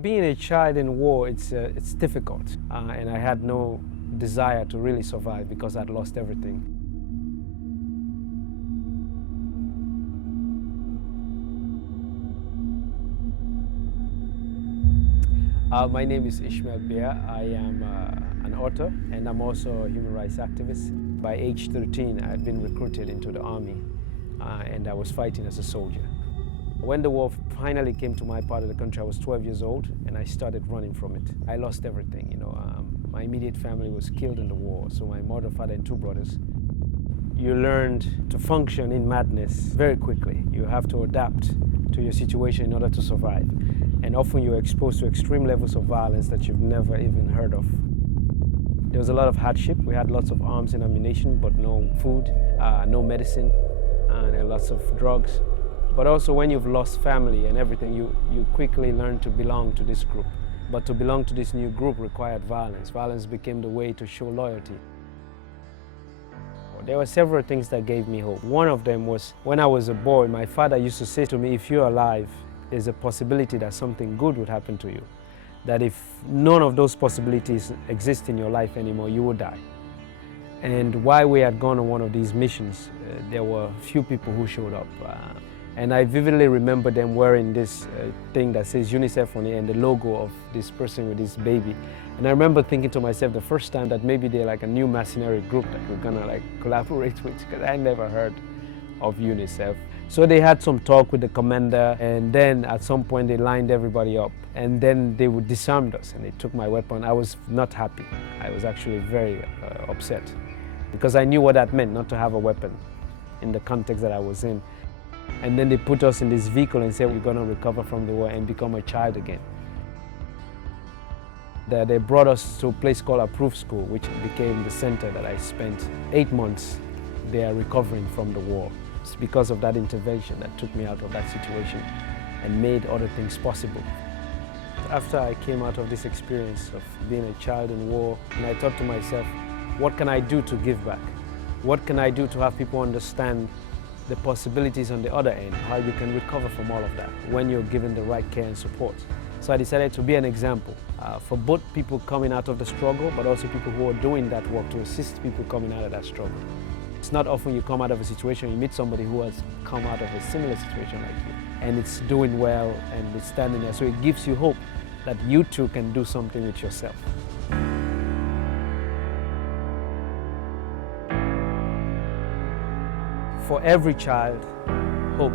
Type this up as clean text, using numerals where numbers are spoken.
Being a child in war, it's difficult, and I had no desire to really survive because I'd lost everything. My name is Ishmael Beah. I am an author, and I'm also a human rights activist. By age 13, I had been recruited into the army, and I was fighting as a soldier. When the war finally came to my part of the country, I was 12 years old, and I started running from it. I lost everything, my immediate family was killed in the war, so my mother, father, and two brothers. You learned to function in madness very quickly. You have to adapt to your situation in order to survive. And often you're exposed to extreme levels of violence that you've never even heard of. There was a lot of hardship. We had lots of arms and ammunition, but no food, no medicine, and lots of drugs. But also when you've lost family and everything, you quickly learn to belong to this group. But to belong to this new group required violence. Violence became the way to show loyalty. There were several things that gave me hope. One of them was when I was a boy, my father used to say to me, if you're alive, there's a possibility that something good would happen to you. That if none of those possibilities exist in your life anymore, you will die. And while we had gone on one of these missions, there were few people who showed up. And I vividly remember them wearing this thing that says UNICEF on it and the logo of this person with this baby. And I remember thinking to myself the first time that maybe they're like a new mercenary group that we're gonna collaborate with, because I never heard of UNICEF. So they had some talk with the commander, and then at some point they lined everybody up, and then they would disarm us and they took my weapon. I was not happy. I was actually very upset, because I knew what that meant, not to have a weapon in the context that I was in. And then they put us in this vehicle and said we're going to recover from the war and become a child again. They brought us to a place called Approved School, which became the center that I spent 8 months there recovering from the war. It's because of that intervention that took me out of that situation and made other things possible. After I came out of this experience of being a child in war, and I thought to myself, what can I do to give back? What can I do to have people understand the possibilities on the other end, how you can recover from all of that when you're given the right care and support. So I decided to be an example for both people coming out of the struggle, but also people who are doing that work to assist people coming out of that struggle. It's not often you come out of a situation, you meet somebody who has come out of a similar situation like you, and it's doing well and it's standing there. So it gives you hope that you too can do something with yourself. For every child, hope